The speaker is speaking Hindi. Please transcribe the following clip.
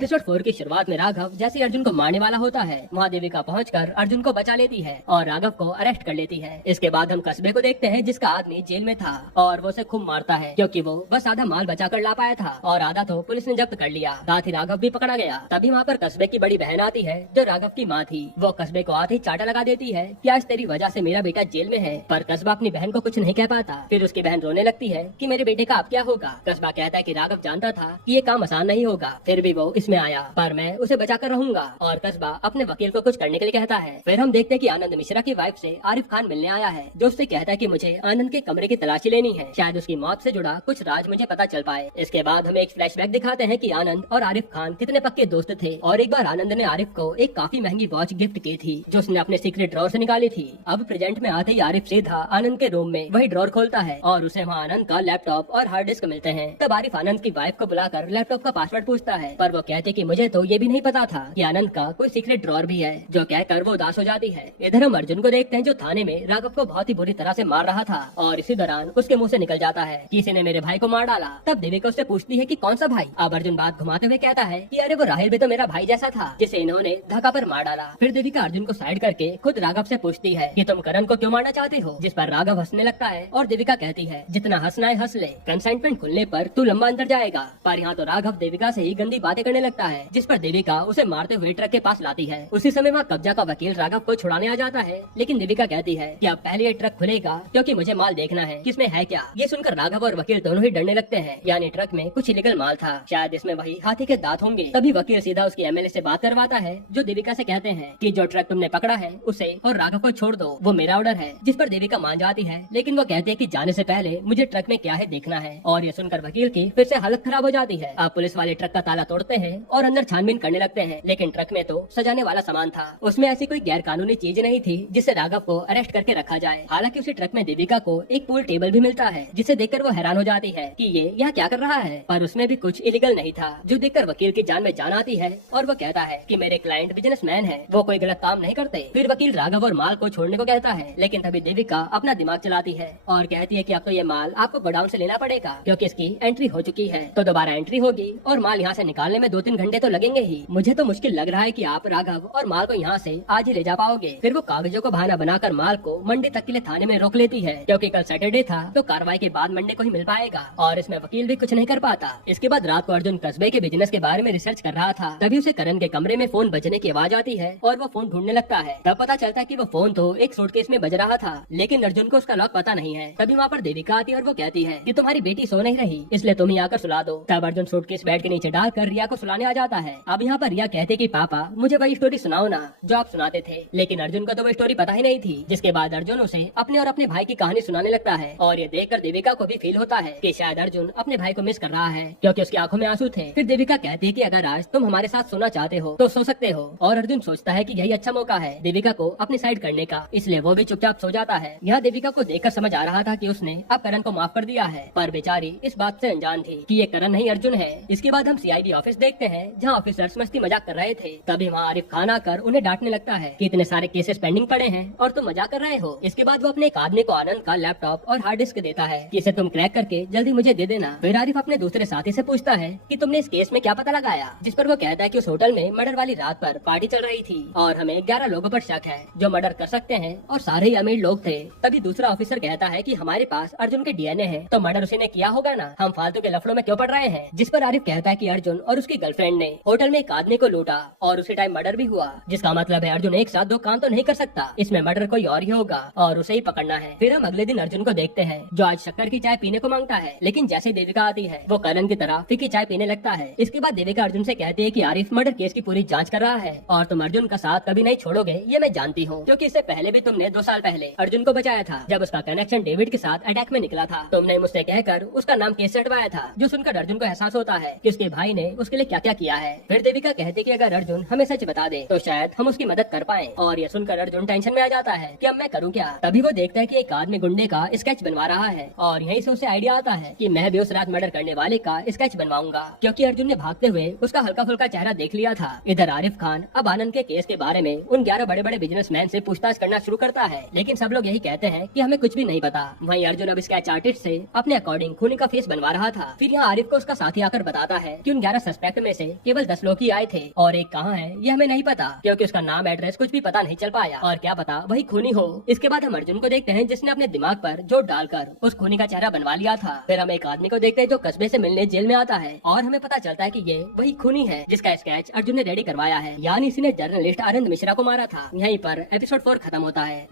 एपिसोड 4 की शुरुआत में राघव जैसे अर्जुन को मारने वाला होता है, वहाँ देविका पहुंचकर अर्जुन को बचा लेती है और राघव को अरेस्ट कर लेती है। इसके बाद हम कस्बे को देखते हैं जिसका आदमी जेल में था और वो उसे खूब मारता है क्योंकि वो बस आधा माल बचा कर ला पाया था और आधा तो पुलिस ने जब्त कर लिया। साथ ही राघव भी पकड़ा गया। तभी वहाँ पर कस्बे की बड़ी बहन आती है जो राघव की माँ थी। वो कस्बे को आते ही चाटा लगा देती है कि आज तेरी वजह से मेरा बेटा जेल में है, पर कस्बा अपनी बहन को कुछ नहीं कह पाता। फिर उसकी बहन रोने लगती है कि मेरे बेटे का अब क्या होगा। कस्बा कहता है कि राघव जानता था कि ये काम आसान नहीं होगा, फिर भी वो इसमें आया, पर मैं उसे बचा कर रहूंगा। और कस्बा अपने वकील को कुछ करने के लिए कहता है। फिर हम देखते हैं कि आनंद मिश्रा की वाइफ से आरिफ खान मिलने आया है, जो उससे कहता है कि मुझे आनंद के कमरे की तलाशी लेनी है, शायद उसकी मौत से जुड़ा कुछ राज मुझे पता चल पाए। इसके बाद हमें एक फ्लैशबैक दिखाते हैं कि आनंद और आरिफ खान कितने पक्के दोस्त थे और एक बार आनंद ने आरिफ को एक काफी महंगी वॉच गिफ्ट की थी जो उसने अपने सीक्रेट ड्रॉर से निकाली थी। अब प्रेजेंट में आते ही आरिफ सीधा आनंद के रूम में वही ड्रॉर खोलता है और उसे वहाँ आनंद का लैपटॉप और हार्ड डिस्क मिलते हैं। तब आरिफ आनंद की वाइफ को बुलाकर लैपटॉप का पासवर्ड पूछता है, पर वो कहते कि मुझे तो ये भी नहीं पता था कि आनंद का कोई सीक्रेट ड्रॉर भी है, जो कहकर वो उदास हो जाती है। इधर हम अर्जुन को देखते हैं जो थाने में राघव को बहुत ही बुरी तरह से मार रहा था और इसी दौरान उसके मुंह से निकल जाता है कि किसी ने मेरे भाई को मार डाला। तब देविका उससे पूछती है कि कौन सा भाई। अब अर्जुन बात घुमाते हुए कहता है कि अरे वो राहिल भी तो मेरा भाई जैसा था जिसे इन्होंने धक्का पर मार डाला। फिर देविका अर्जुन को साइड करके खुद राघव से पूछती है कि तुम करण को क्यों मारना चाहते हो, जिस पर राघव हंसने लगता है और देविका कहती है जितना हंसना है हंस ले, कंसाइनमेंट खुलने पर तू लंबा अंदर जाएगा। पर यहाँ तो राघव देविका से ही गंदी बातें करने लगता है, जिस पर देविका उसे मारते हुए ट्रक के पास लाती है। उसी समय वहाँ कब्जा का वकील राघव को छुड़ाने आ जाता है, लेकिन देविका कहती है कि अब पहले ये ट्रक खुलेगा क्योंकि मुझे माल देखना है किसमें है क्या। ये सुनकर राघव और वकील दोनों ही डरने लगते हैं, यानी ट्रक में कुछ इलीगल माल था, शायद इसमें वही हाथी के दांत होंगे। तभी वकील सीधा उसकी एमएलए से बात करवाता है जो देविका से कहते हैं कि जो ट्रक तुमने पकड़ा है उसे और राघव को छोड़ दो, वो मेरा ऑर्डर है। जिस पर देविका मान जाती है, लेकिन वो कहती है कि जाने से पहले मुझे ट्रक में क्या है देखना है। और ये सुनकर वकील की फिर से हालत खराब हो जाती है। अब पुलिस वाले ट्रक का ताला तोड़ते हैं और अंदर छानबीन करने लगते हैं, लेकिन ट्रक में तो सजाने वाला सामान था, उसमें ऐसी कोई गैर कानूनी चीज नहीं थी जिससे राघव को अरेस्ट करके रखा जाए। हालांकि उसी ट्रक में देविका को एक पूल टेबल भी मिलता है, जिसे देखकर वो हैरान हो जाती है कि ये यहाँ क्या कर रहा है, पर उसमें भी कुछ इलीगल नहीं था, जो देखकर वकील की जान में जान आती है और वो कहता है कि मेरे क्लाइंट बिजनेसमैन है, वो कोई गलत काम नहीं करते। फिर वकील राघव और माल को छोड़ने को कहता है, लेकिन तभी देविका अपना दिमाग चलाती है और कहती है कि अब तो ये माल आपको गोडाउन से लेना पड़ेगा क्योंकि इसकी एंट्री हो चुकी है, तो दोबारा एंट्री होगी और माल यहाँ से निकालने में 2-3 घंटे तो लगेंगे ही। मुझे तो मुश्किल लग रहा है कि आप राघव और माल को यहाँ से आज ही ले जा पाओगे। फिर वो कागजों को बहाना बनाकर माल को मंडे तक के लिए थाने में रोक लेती है, क्योंकि कल सैटरडे था तो कार्रवाई के बाद मंडे को ही मिल पाएगा और इसमें वकील भी कुछ नहीं कर पाता। इसके बाद रात को अर्जुन कस्बे के बिजनेस के बारे में रिसर्च कर रहा था, तभी उसे करण के कमरे में फोन बजने की आवाज आती है और वो फोन ढूंढने लगता है। तब पता चलता है कि वो फोन तो एक सूटकेस में बज रहा था, लेकिन अर्जुन को उसका लॉक पता नहीं है। तभी वहाँ पर देविका आती है और वो कहती है कि तुम्हारी बेटी सो नहीं रही, इसलिए तुम ही आकर सुला दो। तब अर्जुन सूटकेस बेड के नीचे डालकर रिया को सुलाने आ जाता है। अब यहाँ पर रिया कहते कि पापा मुझे वही स्टोरी सुनाओ ना जो आप सुनाते थे, लेकिन अर्जुन को तो वो स्टोरी पता ही नहीं थी। जिसके बाद अर्जुन उसे अपने और अपने भाई की कहानी सुनाने लगता है और ये देखकर देविका को भी फील होता है कि शायद अर्जुन अपने भाई को मिस कर रहा है, क्योंकि उसकी आंखों में आंसू थे। फिर देविका कहती है कि अगर आज तुम हमारे साथ सोना चाहते हो तो सो सकते हो, और अर्जुन सोचता है कि यही अच्छा मौका है देविका को अपनी साइड करने का, इसलिए वो भी चुपचाप सो जाता है। यहाँ देविका को देखकर समझ आ रहा था कि उसने अब करण को माफ कर दिया है, पर बेचारी इस बात से अनजान थी कि ये करण नहीं अर्जुन है। इसके बाद हम सीआईडी ऑफिस देखते हैं जहाँ ऑफिसर्स मस्ती मजाक कर रहे थे। तभी वहाँ आरिफ खान आकर उन्हें डांटने लगता है कि इतने सारे केसेस पेंडिंग पड़े हैं और तुम मजाक कर रहे हो। इसके बाद वो अपने एक आदमी को आनंद का लैपटॉप और हार्ड डिस्क देता है कि इसे तुम क्रैक करके जल्दी मुझे दे देना। फिर आरिफ अपने दूसरे साथी से पूछता है कि तुमने इस केस में क्या पता लगाया, जिस पर वो कहता है कि उस होटल में मर्डर वाली रात पर पार्टी चल रही थी और हमें 11 लोगों पर शक है जो मर्डर कर सकते हैं और सारे ही अमीर लोग थे। तभी दूसरा ऑफिसर कहता है कि हमारे पास अर्जुन के डीएनए है, तो मर्डर उसी ने किया होगा ना, हम फालतू के लफड़ों में क्यों पड़ रहे हैं। जिस पर आरिफ कहता है कि अर्जुन और उसकी गर्लफ्रेंड ने होटल में एक आदमी को लूटा और उसी टाइम मर्डर भी हुआ, जिसका मतलब है अर्जुन एक साथ 2 काम तो नहीं कर सकता, इसमें मर्डर कोई और ही होगा और उसे ही पकड़ना है। फिर हम अगले दिन अर्जुन को देखते हैं जो आज शक्कर की चाय पीने को मांगता है, लेकिन जैसे देविका आती है वो करण की तरह फीकी चाय पीने लगता है। इसके बाद देविका अर्जुन से कहती है कि आरिफ मर्डर केस की पूरी जांच कर रहा है और तुम अर्जुन का साथ कभी नहीं छोड़ोगे, ये मैं जानती हूँ, क्योंकि इससे पहले भी तुमने 2 साल पहले अर्जुन को बचाया था जब उसका कनेक्शन डेविड के साथ अटैक में निकला था। तुमने मुझसे कहकर उसका नाम केस से हटवाया था, जो सुनकर अर्जुन को एहसास होता है कि उसके भाई ने उसके लिए क्या क्या किया है। फिर देविका कहती कि अगर अर्जुन हमें सच बता दे तो शायद हम उसकी मदद कर पाए, और ये सुनकर अर्जुन टेंशन में आ जाता है कि अब मैं करूँ क्या। तभी वो देखता है कि एक आदमी गुंडे का स्केच बनवा रहा है और यहीं से उसे आइडिया आता है कि मैं भी उस रात मर्डर करने वाले का स्केच बनवाऊंगा, क्योंकि अर्जुन ने भागते हुए उसका हल्का फुल्का चेहरा देख लिया था। इधर आरिफ खान अब आनंद के केस के बारे में उन 11 बड़े बड़े बिजनेसमैन से पूछताछ करना शुरू करता है, लेकिन सब लोग यही कहते हैं कि हमें कुछ भी नहीं पता। वहीं अर्जुन अब स्केच आर्टिस्ट से अपने अकॉर्डिंग खूनी का फेस बनवा रहा था। फिर यहाँ आरिफ को उसका साथी आकर बताता है कि उन 11 सस्पेक्ट में से केवल 10 लोग ही आए थे और एक कहाँ है ये हमें नहीं पता, क्योंकि उसका नाम एड्रेस कुछ भी पता नहीं चल पाया। और क्या पता वही खूनी हो। इसके बाद हम अर्जुन को देखते हैं जिसने अपने दिमाग पर जोर डालकर उस खूनी का चेहरा बनवा लिया था। फिर हम एक आदमी को देखते हैं जो कस्बे से मिलने जेल में आता है और हमें पता चलता है कि ये वही खूनी है जिसका स्केच अर्जुन ने रेडी करवाया है, यानी इसी ने जर्नलिस्ट आनंद मिश्रा को मारा था। यहीं पर एपिसोड 4 खत्म होता है।